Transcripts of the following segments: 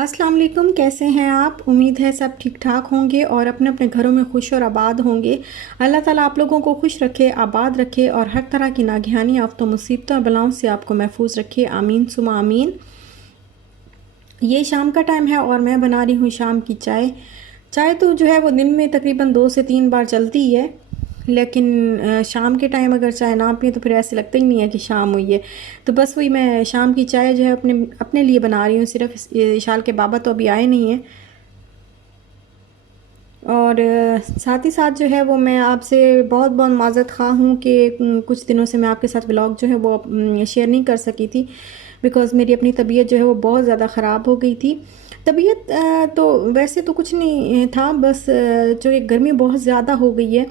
अस्सलाम वालेकुम। कैसे हैं आप? उम्मीद है सब ठीक ठाक होंगे और अपने अपने घरों में खुश और आबाद होंगे। अल्लाह ताला आप लोगों को खुश रखे, आबाद रखे और हर तरह की नागहानी आफ़तों, मुसीबतों और बलाओं से आपको महफूज रखे। आमीन सुमा आमीन। ये शाम का टाइम है और मैं बना रही हूँ शाम की चाय। चाय तो जो है वो दिन में तकरीबन 2 से 3 बार चलती ही है, लेकिन शाम के टाइम अगर चाय ना पिए तो फिर ऐसे लगता ही नहीं है कि शाम हुई है। तो बस वही मैं शाम की चाय जो है अपने अपने लिए बना रही हूँ सिर्फ। इशाल के बाबा तो अभी आए नहीं हैं। और साथ ही साथ जो है वो मैं आपसे बहुत बहुत माज़रत ख़्वाह हूँ कि कुछ दिनों से मैं आपके साथ व्लॉग जो है वो शेयर नहीं कर सकी थी, बिकॉज़ मेरी अपनी तबीयत जो है वो बहुत ज़्यादा ख़राब हो गई थी। तबीयत तो वैसे तो कुछ नहीं था, बस जो ये गर्मी बहुत ज़्यादा हो गई है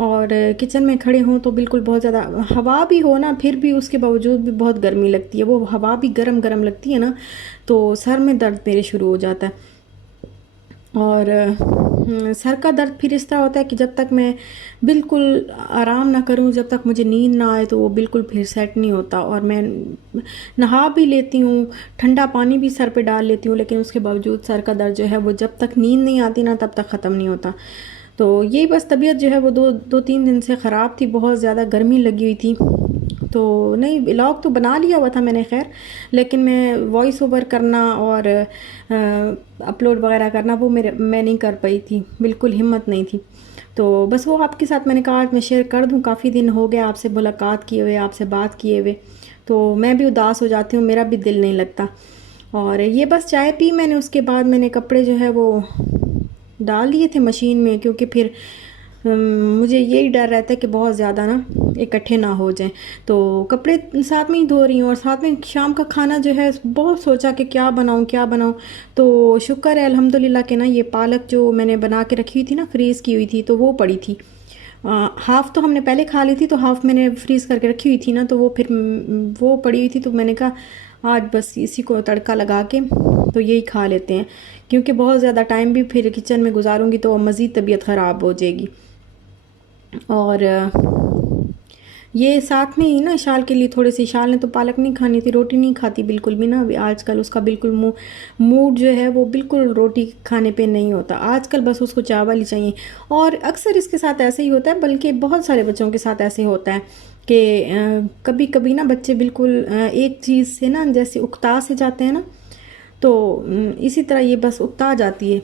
और किचन में खड़े हों तो बिल्कुल बहुत ज़्यादा हवा भी हो ना, फिर भी उसके बावजूद भी बहुत गर्मी लगती है। वो हवा भी गरम गरम लगती है ना, तो सर में दर्द मेरे शुरू हो जाता है। और सर का दर्द फिर इस तरह होता है कि जब तक मैं बिल्कुल आराम ना करूं, जब तक मुझे नींद ना आए, तो वो बिल्कुल फिर सेट नहीं होता। और मैं नहा भी लेती हूँ, ठंडा पानी भी सर पे डाल लेती हूँ, लेकिन उसके बावजूद सर का दर्द जो है वो जब तक नींद नहीं आती ना तब तक ख़त्म नहीं होता। तो यही बस तबीयत जो है वो दो तीन दिन से ख़राब थी, बहुत ज़्यादा गर्मी लगी हुई थी। तो नहीं, व्लॉग तो बना लिया हुआ था मैंने खैर, लेकिन मैं वॉइस ओवर करना और अपलोड वगैरह करना वो मैं नहीं कर पाई थी, बिल्कुल हिम्मत नहीं थी। तो बस वो आपके साथ मैंने कहा आज मैं शेयर कर दूं। काफ़ी दिन हो गया आपसे मुलाकात किए हुए, आपसे बात किए हुए, तो मैं भी उदास हो जाती हूँ, मेरा भी दिल नहीं लगता। और ये बस चाय पी मैंने, उसके बाद मैंने कपड़े जो है वो डाल दिए थे मशीन में, क्योंकि फिर मुझे यही डर रहता है कि बहुत ज़्यादा ना इकट्ठे ना हो जाएं। तो कपड़े साथ में ही धो रही हूँ और साथ में शाम का खाना जो है बहुत सोचा कि क्या बनाऊँ क्या बनाऊँ। तो शुक्र है अल्हम्दुलिल्लाह के ना, ये पालक जो मैंने बना के रखी हुई थी ना, फ्रीज़ की हुई थी, तो वो पड़ी थी। हाफ़ तो हमने पहले खा ली थी, तो हाफ़ मैंने फ्रीज़ करके रखी हुई थी ना, तो वो फिर वो पड़ी हुई थी, तो मैंने कहा आज बस इसी को तड़का लगा के तो यही खा लेते हैं, क्योंकि बहुत ज़्यादा टाइम भी फिर किचन में गुजारूंगी तो मज़ीद तबीयत ख़राब हो जाएगी। और ये साथ में ही ना इशाल के लिए थोड़ी सी, इशाल ने तो पालक नहीं खानी थी, रोटी नहीं खाती बिल्कुल भी ना। अभी आजकल उसका बिल्कुल मूड जो है वो बिल्कुल रोटी खाने पे नहीं होता, आजकल बस उसको चावल ही चाहिए। और अक्सर इसके साथ ऐसे ही होता है, बल्कि बहुत सारे बच्चों के साथ ऐसे होता है कि कभी कभी ना बच्चे बिल्कुल एक चीज़ से ना जैसे उकता से जाते हैं ना, तो इसी तरह ये बस उकता जाती है।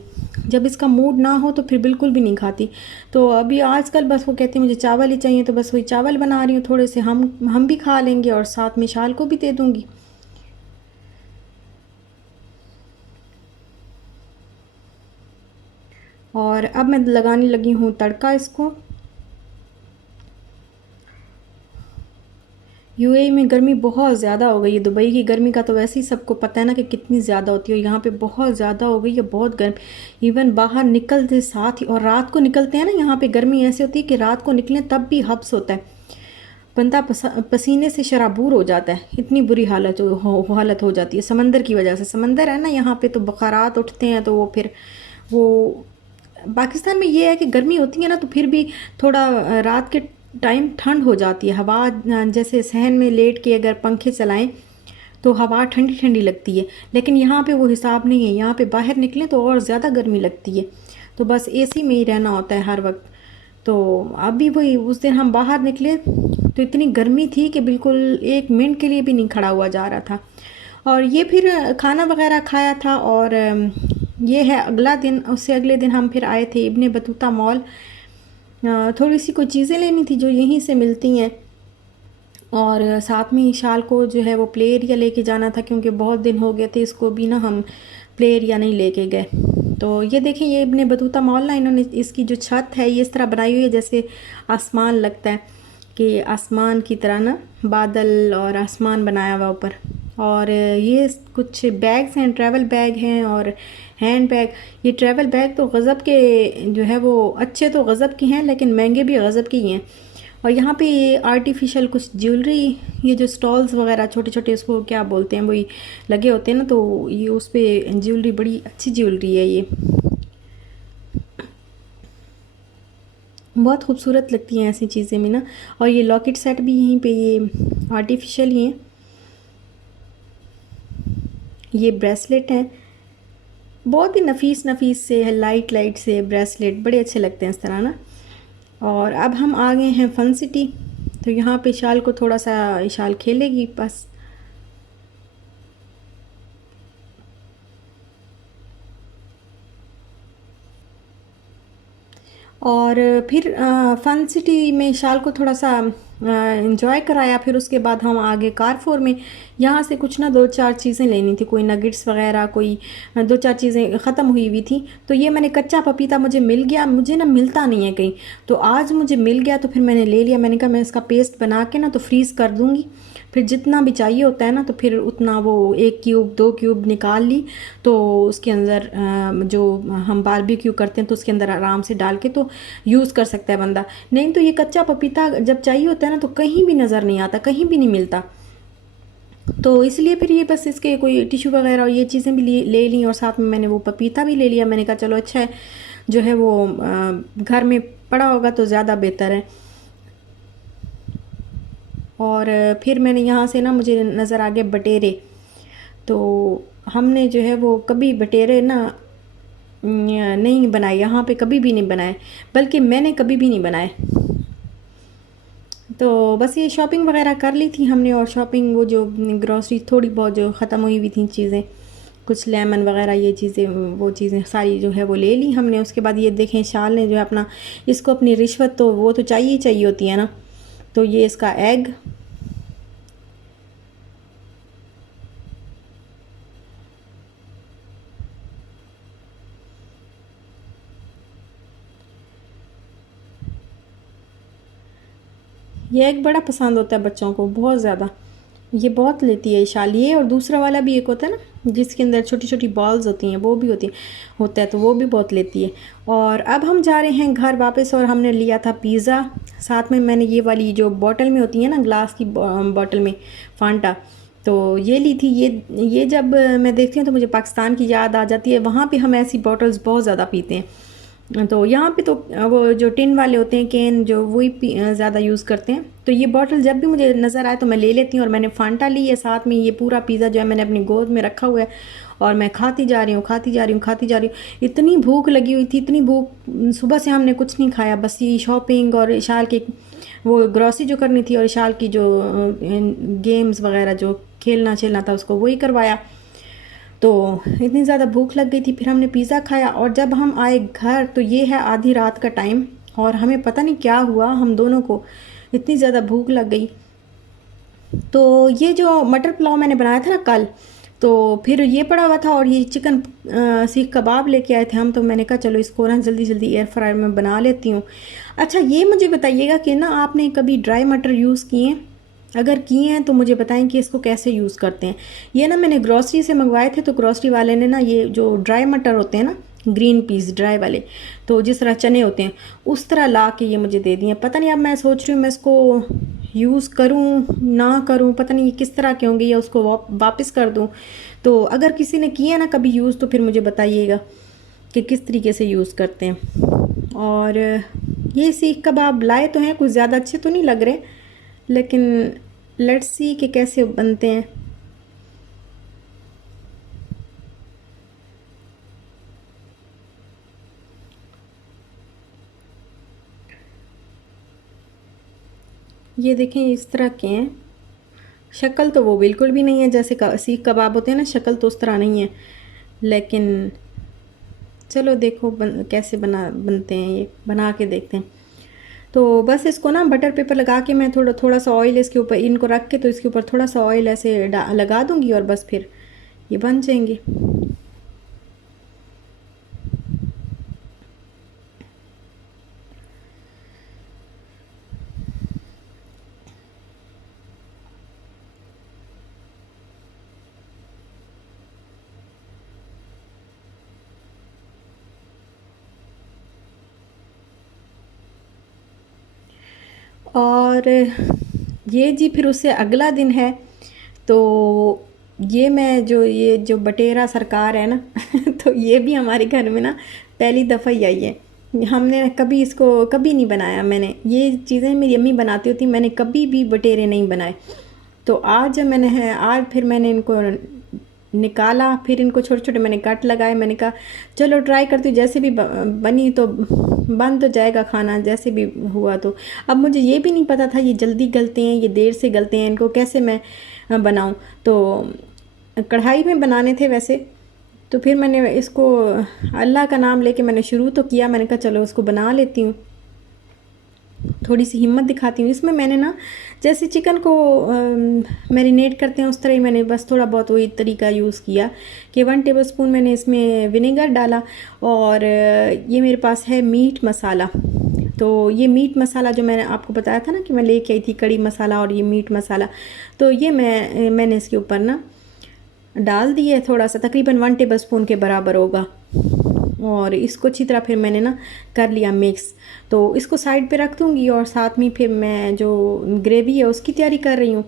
जब इसका मूड ना हो तो फिर बिल्कुल भी नहीं खाती। तो अभी आजकल बस वो कहती है मुझे चावल ही चाहिए, तो बस वही चावल बना रही हूँ, थोड़े से हम भी खा लेंगे और साथ में शाल को भी दे दूँगी। और अब मैं लगाने लगी हूँ तड़का इसको। यूएई में गर्मी बहुत ज़्यादा हो गई है। दुबई की गर्मी का तो वैसे ही सबको पता है ना कि कितनी ज़्यादा होती है, और यहाँ पे बहुत ज़्यादा हो गई है, बहुत गर्म। इवन बाहर निकलते साथ ही, और रात को निकलते हैं ना, यहाँ पे गर्मी ऐसी होती है कि रात को निकलें तब भी हब्स होता है, बंदा पसीने से शराबूर हो जाता है, इतनी बुरी हालत हो जाती है समंदर की वजह से। समंदर है ना यहाँ पे, तो बुखारात उठते हैं, तो वो फिर वो पाकिस्तान में ये है कि गर्मी होती है ना तो फिर भी थोड़ा रात के टाइम ठंड हो जाती है, हवा जैसे सहन में लेट के अगर पंखे चलाएं तो हवा ठंडी ठंडी लगती है। लेकिन यहाँ पे वो हिसाब नहीं है, यहाँ पे बाहर निकलें तो और ज़्यादा गर्मी लगती है, तो बस एसी में ही रहना होता है हर वक्त। तो अभी वही उस दिन हम बाहर निकले तो इतनी गर्मी थी कि बिल्कुल 1 मिनट के लिए भी नहीं खड़ा हुआ जा रहा था। और ये फिर खाना वगैरह खाया था, और ये है अगला दिन। उससे अगले दिन हम फिर आए थे इब्ने बतूता मॉल, थोड़ी सी कोई चीज़ें लेनी थी जो यहीं से मिलती हैं, और साथ में इशाल को जो है वो प्ले एरिया लेके जाना था, क्योंकि बहुत दिन हो गए थे इसको भी ना हम प्ले एरिया नहीं लेके गए। तो ये देखें, ये इब्ने बतूता मॉल ना, इन्होंने इसकी जो छत है ये इस तरह बनाई हुई है जैसे आसमान लगता है, कि आसमान की तरह ना बादल और आसमान बनाया हुआ ऊपर। और ये कुछ बैग्स हैं, ट्रैवल बैग हैं और हैंड बैग। ये ट्रैवल बैग तो गज़ब के जो है वो अच्छे तो गज़ब के हैं, लेकिन महंगे भी गज़ब के ही हैं। और यहाँ पे ये आर्टिफिशियल कुछ ज्वेलरी, ये जो स्टॉल्स वगैरह छोटे छोटे, उसको क्या बोलते हैं, वही लगे होते हैं ना, तो ये उस पर ज्वेलरी, बड़ी अच्छी ज्वेलरी है ये, बहुत खूबसूरत लगती हैं ऐसी चीज़ें में ना। और ये लॉकेट सेट भी यहीं पे ये आर्टिफिशियल ही हैं। ये ब्रेसलेट है, बहुत ही नफीस नफीस से है, लाइट लाइट से ब्रेसलेट बड़े अच्छे लगते हैं इस तरह ना। और अब हम आ गए हैं फन सिटी। तो यहाँ पे इशाल को थोड़ा सा, इशाल खेलेगी बस। और फिर फन सिटी में इशाल को थोड़ा सा इंजॉय कराया। फिर उसके बाद हम आगे कारफोर में, यहाँ से कुछ ना दो चार चीज़ें लेनी थी, कोई नगेट्स वगैरह, कोई दो चार चीज़ें ख़त्म हुई हुई थी। तो ये मैंने कच्चा पपीता मुझे मिल गया, मुझे ना मिलता नहीं है कहीं, तो आज मुझे मिल गया तो फिर मैंने ले लिया। मैंने कहा मैं इसका पेस्ट बना के ना तो फ्रीज़ कर दूँगी, फिर जितना भी चाहिए होता है ना तो फिर उतना, वो 1 क्यूब 2 क्यूब निकाल ली तो उसके अंदर जो हम बारबेक्यू करते हैं तो उसके अंदर आराम से डाल के तो यूज़ कर सकता है बंदा। नहीं तो ये कच्चा पपीता जब चाहिए होता है ना तो कहीं भी नज़र नहीं आता, कहीं भी नहीं मिलता। तो इसलिए फिर ये बस इसके कोई टिश्यू वगैरह और ये चीज़ें भी ले ली, और साथ में मैंने वो पपीता भी ले लिया। मैंने कहा चलो अच्छा है, जो है वो घर में पड़ा होगा तो ज़्यादा बेहतर है। और फिर मैंने यहाँ से ना, मुझे नज़र आ गए बटेरे। तो हमने जो है वो कभी बटेरे ना नहीं बनाए, यहाँ पे कभी भी नहीं बनाए, बल्कि मैंने कभी भी नहीं बनाए। तो बस ये शॉपिंग वगैरह कर ली थी हमने, और शॉपिंग वो जो ग्रॉसरी थोड़ी बहुत जो ख़त्म हुई हुई थी चीज़ें, कुछ लेमन वगैरह ये चीज़ें, वो चीज़ें सारी जो है वो ले ली हमने। उसके बाद ये देखें शाल ने जो है अपना, इसको अपनी रिश्वत तो वो तो चाहिए ही चाहिए होती है ना। तो ये इसका एग, ये एग बड़ा पसंद होता है बच्चों को बहुत ज़्यादा, ये बहुत लेती है शाल ये। और दूसरा वाला भी एक होता है ना जिसके अंदर छोटी छोटी बॉल्स होती हैं, वो भी होता है, तो वो भी बहुत लेती है। और अब हम जा रहे हैं घर वापस, और हमने लिया था पिज़्ज़ा। साथ में मैंने ये वाली जो बॉटल में होती है ना, ग्लास की बॉटल में फांटा, तो ये ली थी। ये जब मैं देखती हूँ तो मुझे पाकिस्तान की याद आ जाती है, वहाँ पे हम ऐसी बॉटल्स बहुत ज़्यादा पीते हैं। तो यहाँ पे तो वो जो टिन वाले होते हैं कैन, जो वही ज़्यादा यूज़ करते हैं। तो ये बॉटल जब भी मुझे नज़र आए तो मैं ले लेती हूँ, और मैंने फांटा ली है साथ में। ये पूरा पिज़्ज़ा जो है मैंने अपनी गोद में रखा हुआ है, और मैं खाती जा रही हूँ, खाती जा रही हूँ, खाती जा रही हूँ। इतनी भूख लगी हुई थी, इतनी भूख, सुबह से हमने कुछ नहीं खाया, बस ये शॉपिंग और इशाल की वो ग्रॉसरी जो करनी थी, और इशाल की जो गेम्स वगैरह जो खेलना छेलना था उसको वही करवाया। तो इतनी ज़्यादा भूख लग गई थी, फिर हमने पिज़्ज़ा खाया। और जब हम आए घर तो ये है आधी रात का टाइम, और हमें पता नहीं क्या हुआ, हम दोनों को इतनी ज़्यादा भूख लग गई। तो ये जो मटर पुलाव मैंने बनाया था ना कल, तो फिर ये पड़ा हुआ था, और ये चिकन सीख कबाब लेके आए थे हम। तो मैंने कहा चलो इसको ना जल्दी जल्दी एयर फ्रायर में बना लेती हूँ। अच्छा ये मुझे बताइएगा कि ना आपने कभी ड्राई मटर यूज़ किए हैं? अगर किए हैं तो मुझे बताएं कि इसको कैसे यूज़ करते हैं। ये ना मैंने ग्रॉसरी से मंगवाए थे, तो ग्रॉसरी वाले ने ना ये जो ड्राई मटर होते हैं ना, ग्रीन पीस ड्राई वाले, तो जिस तरह चने होते हैं उस तरह ला के ये मुझे दे दिए। पता नहीं, अब मैं सोच रही हूँ मैं इसको यूज़ करूँ ना करूँ, पता नहीं ये किस तरह के होंगे, या उसको वापस कर दूँ। तो अगर किसी ने किया ना कभी यूज़ तो फिर मुझे बताइएगा कि किस तरीके से यूज़ करते हैं। और ये सीख कबाब लाए तो हैं, कुछ ज़्यादा अच्छे तो नहीं लग रहे, लेकिन लेट्स सी कि कैसे बनते हैं। ये देखें इस तरह के हैं, शक्ल तो वो बिल्कुल भी नहीं है जैसे सीख कबाब होते हैं ना, शक्ल तो उस तरह नहीं है। लेकिन चलो देखो कैसे बनते हैं, ये बना के देखते हैं। तो बस इसको ना बटर पेपर लगा के मैं थोड़ा थोड़ा सा ऑयल इसके ऊपर, इनको रख के तो इसके ऊपर थोड़ा सा ऑयल ऐसे लगा दूंगी, और बस फिर ये बन जाएंगे। और ये जी फिर उससे अगला दिन है, तो ये जो बटेरा सरकार है ना तो ये भी हमारे घर में ना पहली दफ़ा ही आई है। हमने कभी इसको कभी नहीं बनाया, मैंने ये चीज़ें मेरी अम्मी बनाती होती, मैंने कभी भी बटेरे नहीं बनाए। तो आज जब मैंने है, आज फिर मैंने इनको निकाला, फिर इनको छोटे छोटे मैंने कट लगाए। मैंने कहा चलो ट्राई करती हूँ, जैसे भी बनी तो बन तो जाएगा खाना, जैसे भी हुआ। तो अब मुझे ये भी नहीं पता था ये जल्दी गलते हैं, ये देर से गलते हैं, इनको कैसे मैं बनाऊँ। तो कढ़ाई में बनाने थे वैसे, तो फिर मैंने इसको अल्लाह का नाम लेके मैंने शुरू तो किया। मैंने कहा चलो उसको बना लेती हूँ, थोड़ी सी हिम्मत दिखाती हूँ। इसमें मैंने ना जैसे चिकन को मैरिनेट करते हैं उस तरह ही मैंने बस थोड़ा बहुत वही तरीका यूज़ किया कि 1 टेबलस्पून मैंने इसमें विनेगर डाला, और ये मेरे पास है मीट मसाला। तो ये मीट मसाला जो मैंने आपको बताया था ना कि मैं लेके आई थी, कड़ी मसाला और ये मीट मसाला, तो ये मैंने इसके ऊपर ना डाल दिए थोड़ा सा, तकरीबन 1 टेबलस्पून के बराबर होगा। और इसको अच्छी तरह फिर मैंने ना कर लिया मिक्स। तो इसको साइड पे रख दूँगी, और साथ में फिर मैं जो ग्रेवी है उसकी तैयारी कर रही हूँ।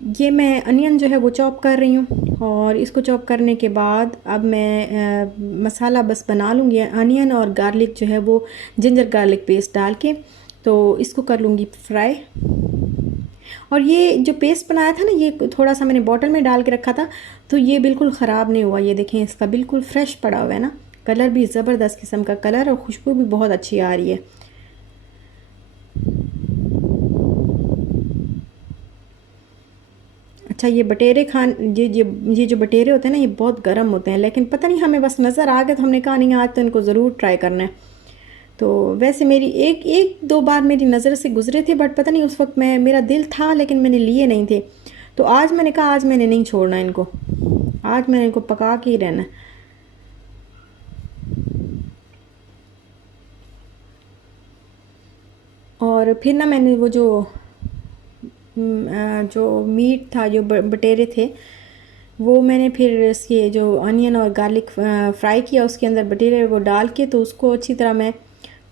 ये मैं अनियन जो है वो चॉप कर रही हूँ, और इसको चॉप करने के बाद अब मैं मसाला बस बना लूँगी। अनियन और गार्लिक जो है वो जिंजर गार्लिक पेस्ट डाल के, तो इसको कर लूँगी फ्राई। और ये जो पेस्ट बनाया था ना, ये थोड़ा सा मैंने बॉटल में डाल के रखा था, तो ये बिल्कुल ख़राब नहीं हुआ। ये देखें, इसका बिल्कुल फ्रेश पड़ा हुआ है ना, कलर भी ज़बरदस्त किस्म का कलर, और खुशबू भी बहुत अच्छी आ रही है। अच्छा, ये बटेरे खान ये जो बटेरे होते हैं ना, ये बहुत गर्म होते हैं, लेकिन पता नहीं हमें बस नज़र आ गया तो हमने कहा नहीं आज तो इनको ज़रूर ट्राई करना है। तो वैसे मेरी एक एक दो बार मेरी नज़र से गुजरे थे, बट पता नहीं उस वक्त मेरा दिल था लेकिन मैंने लिए नहीं थे। तो आज मैंने कहा आज मैंने नहीं छोड़ना इनको, आज मैंने इनको पका के ही रहना है। और फिर ना मैंने वो जो मीट था, जो बटेरे थे, वो मैंने फिर इसके जो अनियन और गार्लिक फ्राई किया उसके अंदर बटेरे वो डाल के, तो उसको अच्छी तरह मैं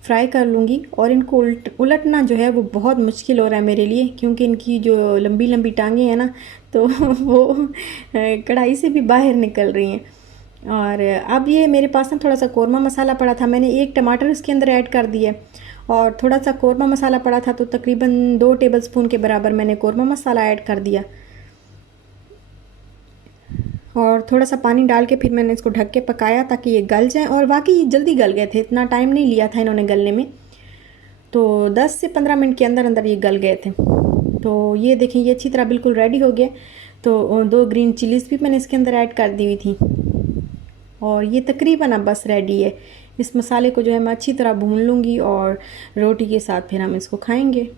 फ्राई कर लूँगी। और इनको उलटना जो है वो बहुत मुश्किल हो रहा है मेरे लिए, क्योंकि इनकी जो लंबी लंबी टांगें हैं ना, तो वो कढ़ाई से भी बाहर निकल रही हैं। और अब ये मेरे पास ना थोड़ा सा कौरमा मसाला पड़ा था, मैंने एक टमाटर इसके अंदर ऐड कर दिया, और थोड़ा सा कौरमा मसाला पड़ा था, तो तकरीबन 2 टेबलस्पून के बराबर मैंने कौरमा मसाला ऐड कर दिया। और थोड़ा सा पानी डाल के फिर मैंने इसको ढक के पकाया ताकि ये गल जाए, और वाकई जल्दी गल गए थे, इतना टाइम नहीं लिया था इन्होंने गलने में। तो 10 से 15 मिनट के अंदर अंदर ये गल गए थे। तो ये देखें, ये अच्छी तरह बिल्कुल रेडी हो गया। तो 2 ग्रीन चिलीज़ भी मैंने इसके अंदर ऐड कर दी हुई थी, और ये तकरीबन अब बस रेडी है। इस मसाले को जो है मैं अच्छी तरह भून लूँगी, और रोटी के साथ फिर हम इसको खाएंगे।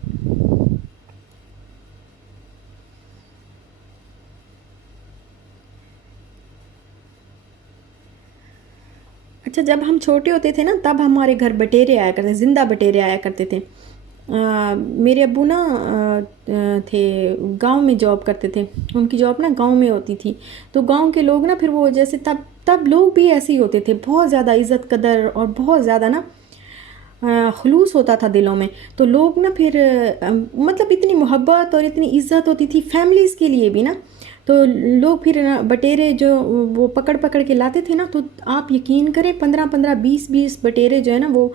अच्छा, जब हम छोटे होते थे ना, तब हमारे घर बटेरे आया करते, ज़िंदा बटेरे आया करते थे। मेरे अब्बू ना थे, गांव में जॉब करते थे, उनकी जॉब ना गांव में होती थी। तो गांव के लोग ना फिर वो जैसे तब तब लोग भी ऐसे ही होते थे, बहुत ज़्यादा इज़्ज़त कदर और बहुत ज़्यादा ना खलूस होता था दिलों में। तो लोग ना फिर मतलब इतनी मोहब्बत और इतनी इज़्ज़त होती थी फैमिलीज़ के लिए भी ना। तो लोग फिर बटेरे जो वो पकड़ पकड़ के लाते थे ना, तो आप यकीन करें 15-15 20-20 बटेरे जो है ना वो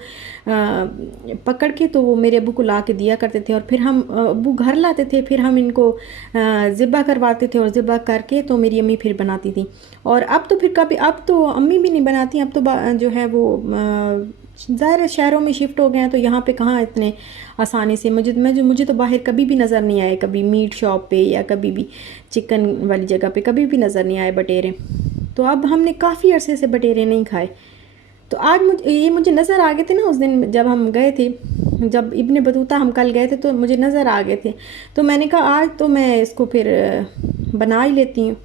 पकड़ के, तो वो मेरे अब्बू को ला के दिया करते थे। और फिर हम अब्बू घर लाते थे, फिर हम इनको ज़िब्बा करवाते थे, और ज़िब्बा करके तो मेरी अम्मी फिर बनाती थी। और अब तो फिर कभी, अब तो अम्मी भी नहीं बनाती, अब तो जो है वो ज़ाहिर है शहरों में शिफ्ट हो गए हैं, तो यहाँ पे कहाँ इतने आसानी से मुझे तो बाहर कभी भी नज़र नहीं आए, कभी मीट शॉप पे या कभी भी चिकन वाली जगह पे कभी भी नज़र नहीं आए बटेरे। तो अब हमने काफ़ी अरसे से बटेरे नहीं खाए। तो आज मुझे नज़र आ गए थे ना उस दिन जब हम गए थे, जब इब्ने बतूता हम कल गए थे, तो मुझे नज़र आ गए थे। तो मैंने कहा आज तो मैं इसको फिर बना ही लेती हूँ।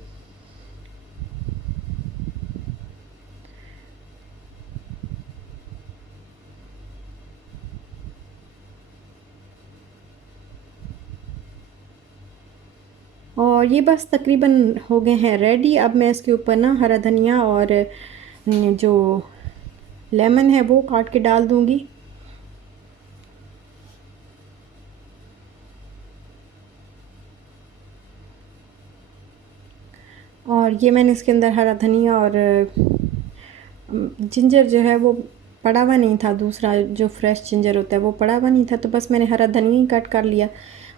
और ये बस तकरीबन हो गए हैं रेडी। अब मैं इसके ऊपर ना हरा धनिया और जो लेमन है वो काट के डाल दूँगी। और ये मैंने इसके अंदर हरा धनिया और जिंजर जो है वो पड़ा हुआ नहीं था, दूसरा जो फ्रेश जिंजर होता है वो पड़ा हुआ नहीं था, तो बस मैंने हरा धनिया ही कट कर लिया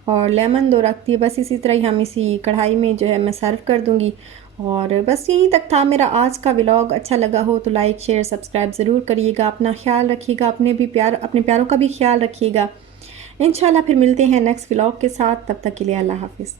और लेमन 2 रख दिए। बस इसी तरह ही हम इसी कढ़ाई में जो है मैं सर्व कर दूँगी। और बस यहीं तक था मेरा आज का व्लॉग। अच्छा लगा हो तो लाइक शेयर सब्सक्राइब ज़रूर करिएगा। अपना ख्याल रखिएगा, अपने प्यारों का भी ख्याल रखिएगा। इंशाल्लाह फिर मिलते हैं नेक्स्ट व्लॉग के साथ। तब तक के लिए अल्लाह हाफ़िज़।